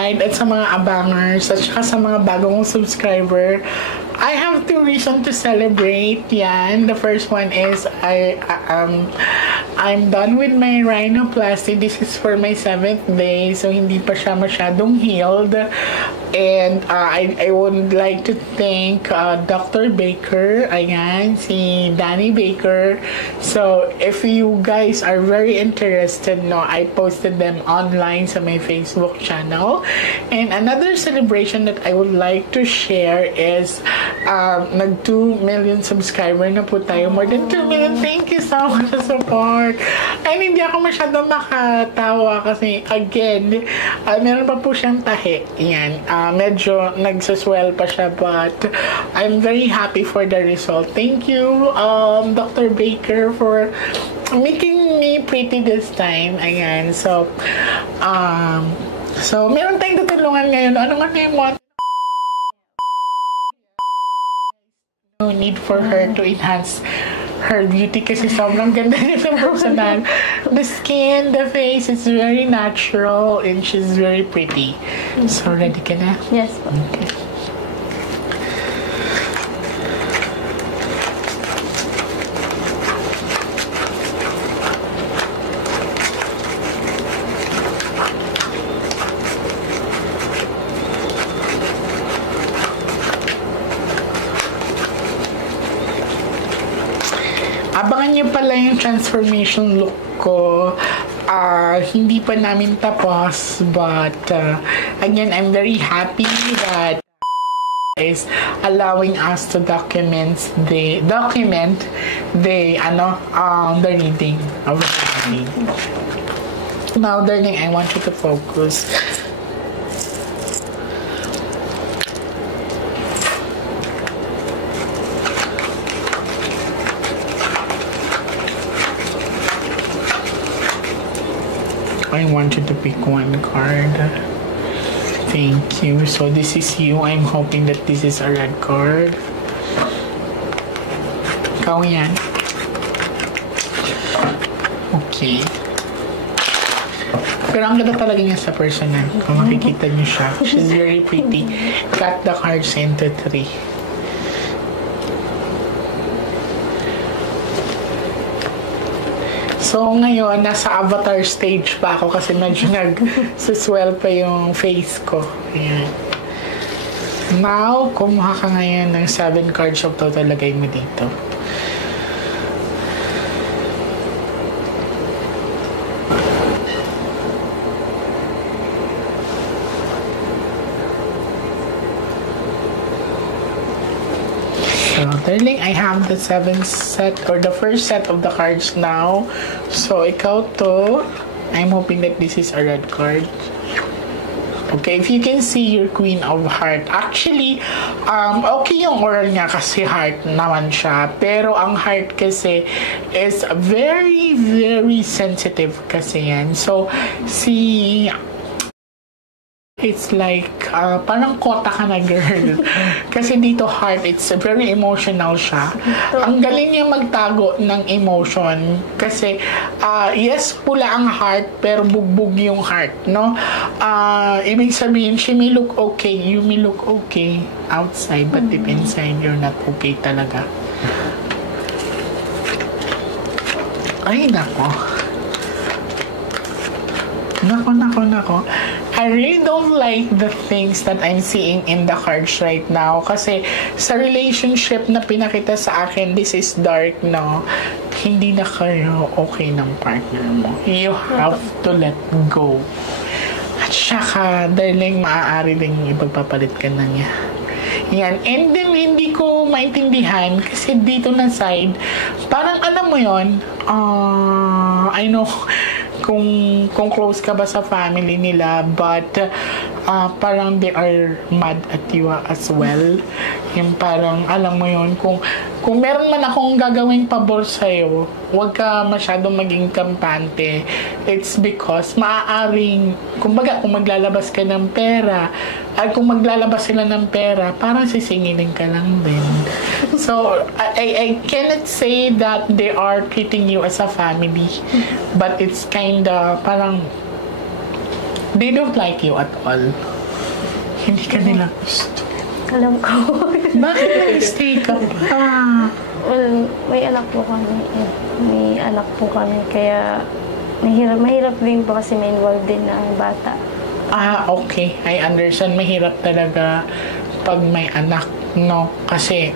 side at sa mga abangers at saka sa mga bagong subscriber, I have two reasons to celebrate. Yan. The first one is I'm done with my rhinoplasty. This is for my 7th day, so hindi pa siya masyadong healed. And I would like to thank Dr. Baker. Ayan, si Danny Baker. So if you guys are very interested, no, I posted them online sa my Facebook channel. And another celebration that I would like to share is nag 2 million subscriber na po tayo. More than 2 million. Thank you so much sa support. And hindi ako masyadong makatawa kasi again, meron pa po siyang tahi. Yan. Medyo nagsaswell pa siya, but I'm very happy for the result. Thank you, Dr. Baker, for making me pretty this time. Ayan. So meron tayong tutulungan ngayon. Ano nga yung mo? No need for her to enhance her beauty kasi sobrang ganda niya sa personal. The skin, the face, is very natural and she's very pretty. So, ready ka na? Yes. Okay. Abangan niyo pala yung transformation look ko. Hindi pa namin tapos, but again, I'm very happy that is allowing us to document the reading of the reading. Now, darling, I want you to focus. I want you to pick one card. Thank you. So this is you. I'm hoping that this is a red card. Ikaw yan. Okay. Pero ang ganda talaga niya sa personal. Kung makikita niyo siya. She's very pretty. Cut the cards into 3. So, ngayon, nasa avatar stage pa ako kasi medyo nag-swell pa yung face ko. Ayan. Now, kumuha ka ngayon ng 7 cards of total. Lagay mo dito. So, darling, I have the 7th set or the first set of the cards now. So, ikaw to. I'm hoping that this is a red card. Okay, if you can see your Queen of Heart. Actually, okay yung oral niya kasi heart naman siya. Pero ang heart kasi is very, very sensitive kasi yan. So, it's like, parang kota ka na, girl. Kasi dito, heart, it's very emotional siya. Ang galing niya magtago ng emotion. Kasi, yes, pula ang heart, pero bugbog yung heart, no? Ibig sabihin, she may look okay, you may look okay outside, but deep inside, you're not okay talaga. Ay, nako. Nako. I really don't like the things that I'm seeing in the cards right now. Kasi sa relationship na pinakita sa akin, this is dark, no? Hindi na kayo okay ng partner mo. You have to let go. At saka, darling, maaari din ipagpapalit ka na niya. Yan. And then, hindi ko maintindihan kasi dito na side, parang alam mo yon, I know, kung close ka ba sa family nila, but parang they are mad at you as well. Yung parang, alam mo yun, kung meron man akong gagawing pabor sa'yo, huwag ka masyadong maging kampante. It's because maaaring, kumbaga, kung maglalabas ka ng pera, ay kung maglalabas sila ng pera, parang sisingilin ka lang din. So, I cannot say that they are treating you as a family, but it's kinda, parang, they don't like you at all. Hindi ka nila gusto. Alam ko. Bakit nag-stay ka pa? Well, may anak po kami. May anak po kami. Kaya mahirap din po kasi may involved din na bata. Okay. I understand. Mahirap talaga pag may anak, no? Kasi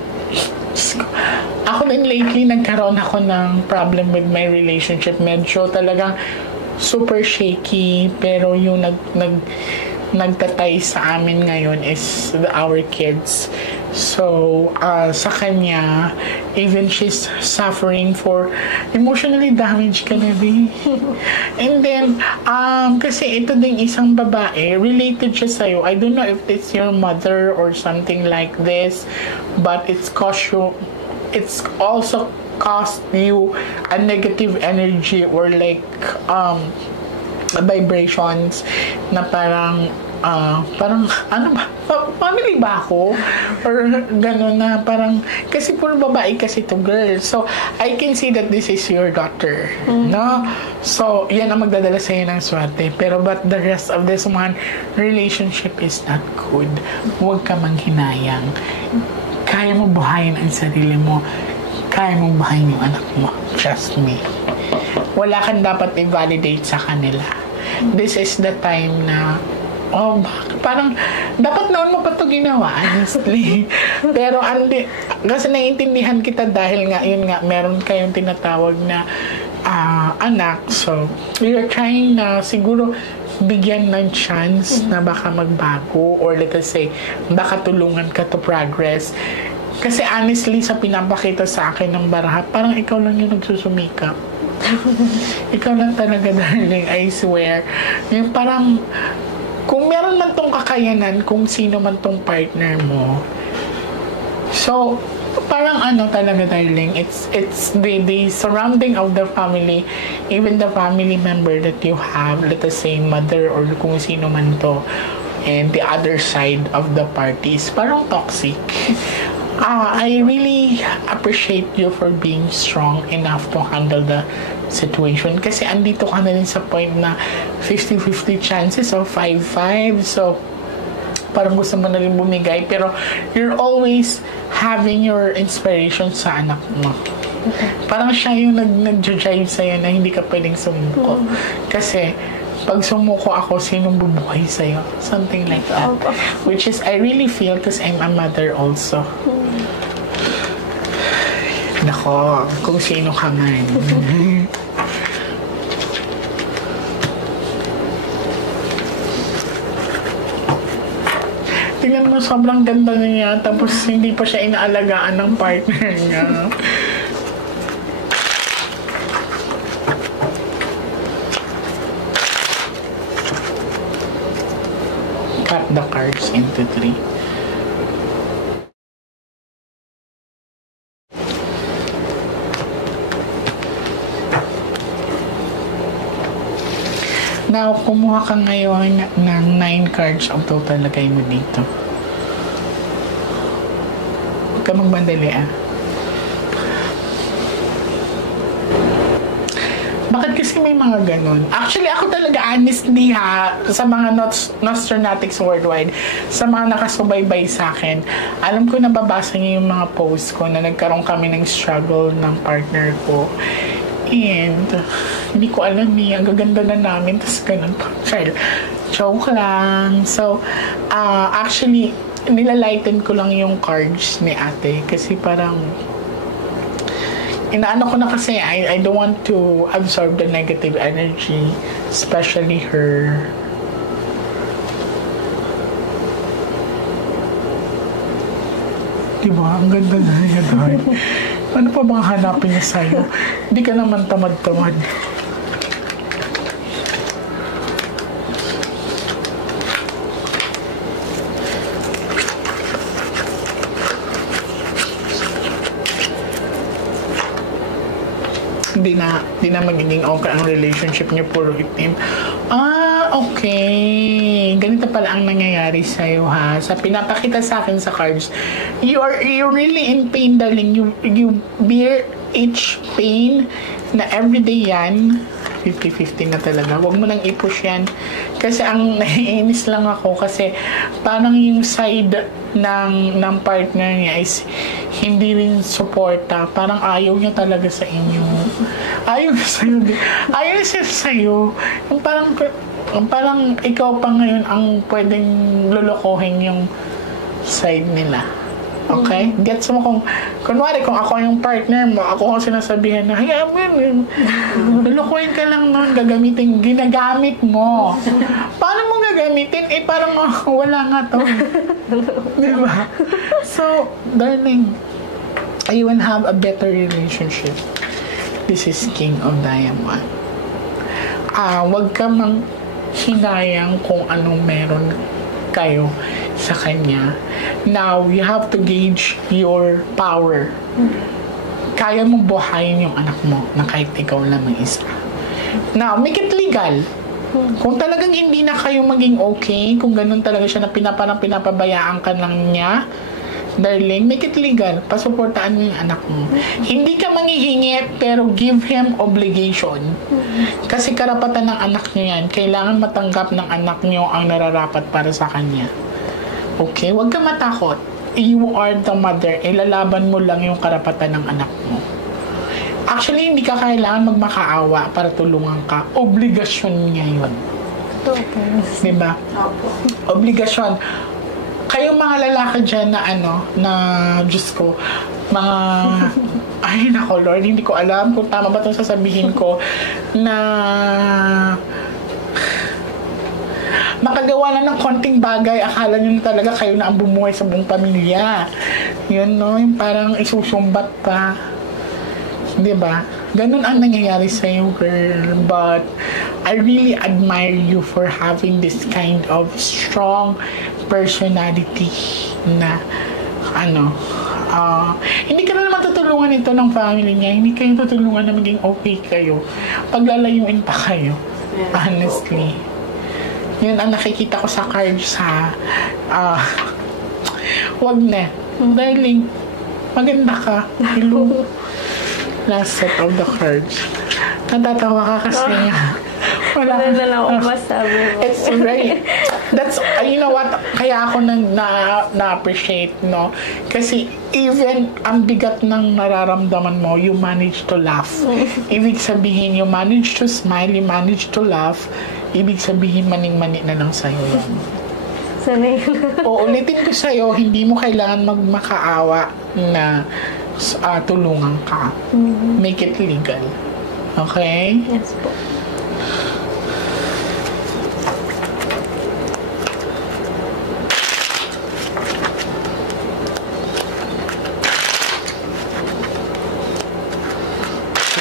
ako din lately nagkaroon ako ng problem with my relationship. Medyo talagang super shaky, pero yung nagtatay sa amin ngayon is our kids. So, sa kanya, even she's suffering for emotionally damaged ka na rin. And then, kasi ito ding isang babae, related siya sa'yo. I don't know if it's your mother or something like this, but it's also cost you a negative energy or like, vibrations na parang ano ba, family ba ako? Or gano'n na parang, kasi puro babae kasi to girl. So, I can see that this is your daughter. No? So, yan ang magdadala sa'yo ng swerte. Pero but the rest of this one, relationship is not good. Huwag ka manghinayang. Kaya mo buhayin ang sarili mo. Kaya mo buhayin yung anak mo. Trust me. Wala kang dapat i-validate sa kanila. This is the time na parang dapat noon mo pa ito ginawa, honestly. Pero kasi naiintindihan kita dahil nga, yun nga, meron kayong tinatawag na anak. So, you're trying na siguro bigyan ng chance na baka magbago or let us say, baka tulungan ka to progress. Kasi honestly, sa pinapakita sa akin ng baraha, parang ikaw lang yung nagsusumikap. Ikaw lang talaga, darling, I swear. Yung parang, kung meron man tong kakayanan, kung sino man tong partner mo. So, parang talaga, darling, it's the surrounding of the family, even the family member that you have, let us say, mother or kung sino man to, and the other side of the parties, parang toxic. I really appreciate you for being strong enough to handle the situation. Kasi andito ka na rin sa point na 50-50 chances of 5-5. So, parang gusto mo na rin bumigay. Pero, you're always having your inspiration sa anak mo. Parang siya yung nag-drive sa'yo na hindi ka pwedeng sumuko. Kasi, pag sumuko ako, sinong bubuhay sa'yo? Something like that. Which is, I really feel because I'm a mother also. Nako, kung sino ka man. Tingnan mo, sobrang ganda niya. Tapos, hindi pa siya inaalagaan ng partner niya. Cut the cards into 3. Now, kumuha ka ngayon ng 9 cards ang total lagay mo dito. Huwag ka magmadali, Bakit kasi may mga ganun? Actually, ako talaga honestly sa mga Nostronatics worldwide, sa mga nakasubaybay sa akin, alam ko nababasa niyo yung mga posts ko na nagkaroon kami ng struggle ng partner ko. And, hindi ko alam ang gaganda na namin, tapos ganun pa. Joke lang. So, actually, nilalighten ko lang yung cards ni ate kasi parang inaano ko na kasi I don't want to absorb the negative energy, especially her. Diba? Ang ganda na niya dahil. Ano pa bang hanapin niya sa'yo? Hindi ka naman tamad-tamad. Hindi na magiging okay ang relationship niyo, puro itim. Okay. Ganito pala ang nangyayari sa'yo, sa pinapakita sa akin sa cards. You're really in pain, darling. You bear each pain na everyday yan. 50-50 na talaga. Huwag mo nang i-push yan. Kasi ang naiinis lang ako kasi parang yung side ng partner niya is hindi rin suporta. Parang ayaw niya talaga sa inyo. Ayaw niya sa'yo. Ayaw siya sa'yo. Yung parang ikaw pa ngayon ang pwedeng lulukohin yung side nila. Okay? Gets mo kunwari kung ako yung partner mo, ako ang sinasabihan na, hayaan mo yun, lulukuhin ka lang nun, ginagamit mo. Paano mo gagamitin? Parang wala nga to. Diba? So, darling, you will have a better relationship. This is King of Diamond. Wag ka mang hinayang kung anong meron kayo sa kanya. Now, you have to gauge your power. Kaya mong buhayin yung anak mo na kahit ikaw lang ang isa. Now, make it legal. Kung talagang hindi na kayo maging okay, kung ganun talaga siya na pinapabayaan ka lang niya, darling, make it legal. Pasuportaan mo yung anak mo. Hindi ka manghihingi, pero give him obligation. Kasi karapatan ng anak niyo yan. Kailangan matanggap ng anak niyo ang nararapat para sa kanya. Okay? Huwag ka matakot. You are the mother. Ilalaban mo lang yung karapatan ng anak mo. Actually, hindi ka kailangan magmakaawa para tulungan ka. Obligasyon niya yun. Diba? Obligasyon. Kayong mga lalaki dyan na Diyos ko, mga, ay nako Lord, hindi ko alam kung tama ba itong sasabihin ko, na makagawa na ng konting bagay, akala nyo na talaga kayo na ang bumuhay sa buong pamilya. Yun, no? Yung parang isusumbat pa. Diba? Ganun ang nangyayari sa'yo, girl. But, I really admire you for having this kind of strong personality na, hindi ka na naman tutulungan ito ng family niya. Hindi kayo tutulungan na maging okay kayo. Paglalayuin pa kayo. Honestly. Yun ang nakikita ko sa cards, ha. Wag na. Darling, maganda ka. Hello. Last set of the cards. Natatawa ka kasi wala na lang ako masabi mo. It's right. That's, you know what, kaya ako na-appreciate, no? Kasi even ang bigat ng nararamdaman mo, you manage to laugh. Ibig sabihin, you manage to smile, you manage to laugh. Ibig sabihin, maning-mani na lang sa'yo yan. Sanay Ulitin ko sa'yo, hindi mo kailangan magmakaawa na tulungan ka. Make it legal. Okay? Yes po.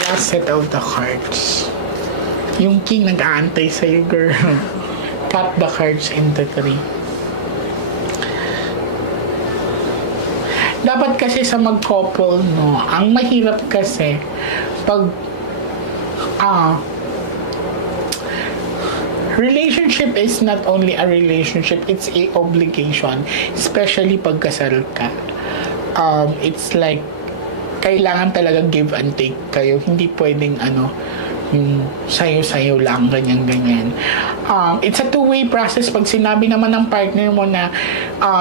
Last set of the cards. Yung king nag-aantay sa'yo, girl. Cut the cards into 3. Dapat kasi sa mag-couple, no, ang mahirap kasi pag relationship is not only a relationship, it's a obligation, especially pag kasal ka. It's like kailangan talaga give and take kayo, hindi pwedeng sayo-sayo lang, ganyan-ganyan. It's a two-way process. Pag sinabi naman ng partner mo na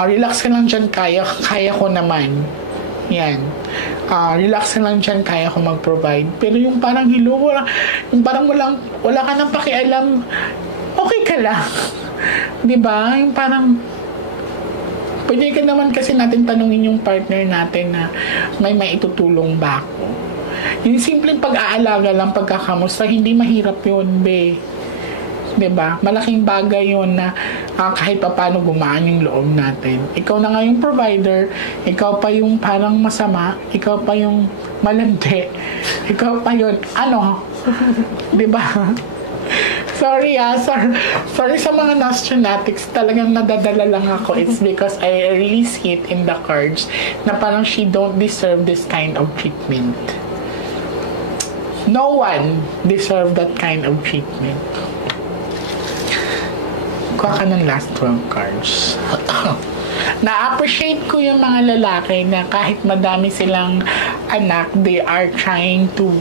relax ka lang dyan, kaya ko naman. Yan. Relax ka lang dyan, kaya ko mag-provide. Pero yung parang yung parang wala ka nang pakialam, okay ka lang. Diba? Yung parang pwede ka naman kasi natin tanungin yung partner natin na may maitutulong ba ako. Yung simpleng pag-aalaga lang, pagkakamusta, hindi mahirap yun, be. Diba? Malaking bagay yun na kahit pa paano gumaan yung loob natin. Ikaw na nga yung provider, ikaw pa yung parang masama, ikaw pa yung malandi, ikaw pa yun, diba? Sorry sa mga Nostranatics, talagang nadadala lang ako. It's because I really see it in the cards na parang she don't deserve this kind of treatment. No one deserve that kind of treatment. Kuha ka ng last 12 cards. Na-appreciate ko yung mga lalaki na kahit madami silang anak, they are trying to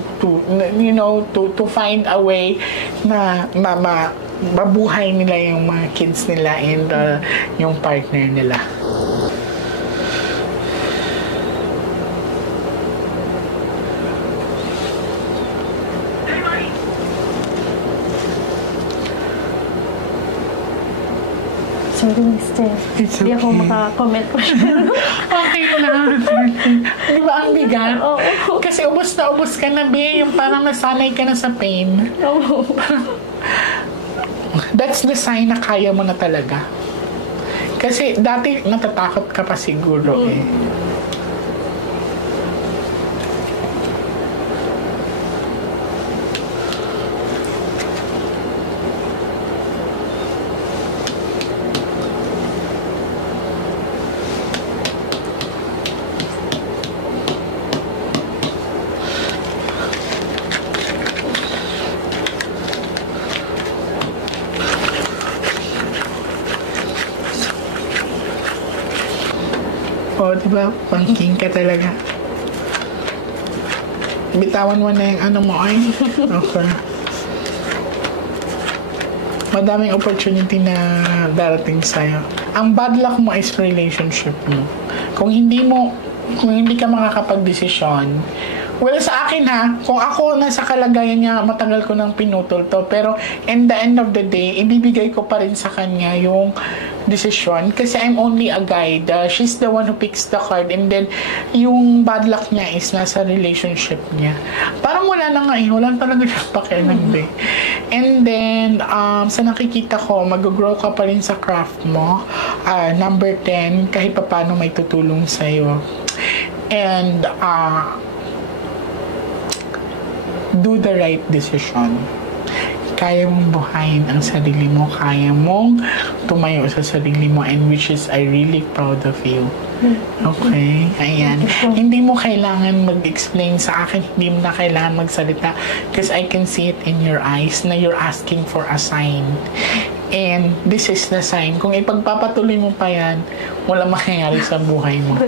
find a way na mabuhay nila yung mga kids nila and yung partner nila. Sorry, mister. It's Hindi okay. ako makakomment po siya. Okay lang. Di ba ang bigat? Oo. Kasi ubos na ubos ka na, be. Yung parang nasanay ka na sa pain. Oo. That's the sign na kaya mo na talaga. Kasi dati natatakot ka pa siguro eh. O, diba? Pangking ka talaga. Bitawan mo na yung ano mo, ay. Okay. Madaming opportunity na darating sa'yo. Ang bad luck mo is relationship mo. Kung hindi ka makakapag-desisyon, well, sa akin ha, kung ako nasa kalagayan niya, matagal ko nang pinutol to. Pero in the end of the day, ibibigay ko pa rin sa kanya yung decision kasi I'm only a guide. She's the one who picks the card and then yung bad luck niya is nasa relationship niya. Parang wala na nga eh. Wala talaga siya pakialam eh. And then, sa nakikita ko, mag-grow ka pa rin sa craft mo. Number 10, kahit pa paano may tutulong sa'yo. And, do the right decision. Kaya mong buhayin ang sarili mo, kaya mong tumayo sa sarili mo, and which is I really proud of you. Okay? Ayan. Hindi mo kailangan mag-explain sa akin, hindi mo na kailangan magsalita because I can see it in your eyes na you're asking for a sign. And this is the sign. Kung ipagpapatuloy mo pa yan, wala mangyayari sa buhay mo.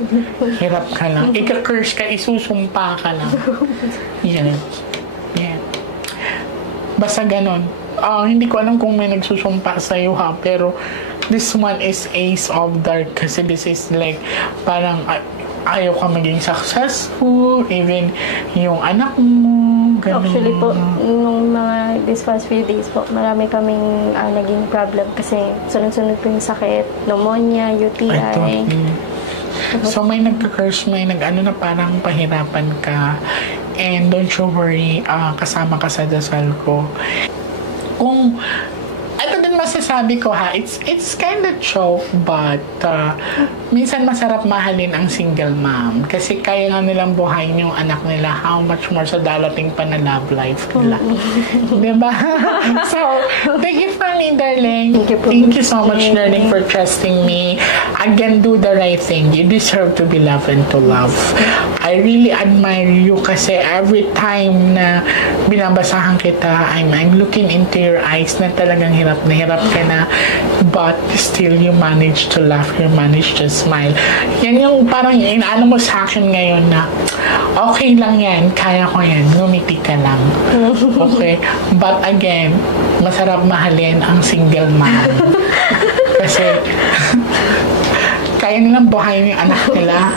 Hirap ka lang. Ika-curse ka, isusumpa ka lang. Yan. Yeah. Basta ganon. Hindi ko alam kung may nagsusumpa sa'yo ha, pero this one is Ace of Dark kasi this is like parang ayaw ka maging successful, even yung anak mo, ganon. Actually po, nung mga this past few days po, marami kaming naging problem kasi sunod-sunod po yung sakit, pneumonia, UTI. So may nagka-curse, may nag-ano na parang pahirapan ka. And don't you worry, kasama ka sa dasal ko. Kung, ito din masasabi ko ha, it's kind of choke, but minsan masarap mahalin ang single mom. Kasi kaya nga nilang buhayin yung anak nila, how much more sa darating pa na love life nila. Diba? So, thank you for me, darling. Thank you so much, darling, for trusting me. Again, do the right thing. You deserve to be loved and to love. I really admire you kasi every time na binabasahan kita, I'm looking into your eyes na talagang hirap ka na, but still you manage to laugh, you manage to smile. Yan yung parang inaano mo sa akin ngayon na okay lang yan, kaya ko yan, ngumiti ka lang. Okay? But again, masarap mahalin ang single mom. Kasi kaya nilang buhayin yung anak nila,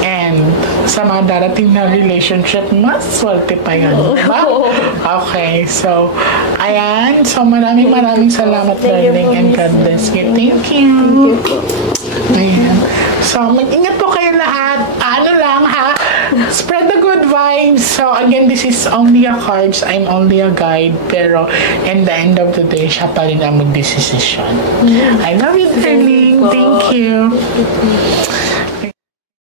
and sa mga darating na relationship, mas swerte pa yan. Diba? Okay, so ayan. So maraming salamat, darling, and God bless you. Thank you. Ayan. So mag-ingat po kayo lahat. Ano lang ha, spread the good vibes. So again, this is only a cards. I'm only a guide. Pero in the end of the day, siya pa rin ang mag-decision. I love you, darling. Thank you.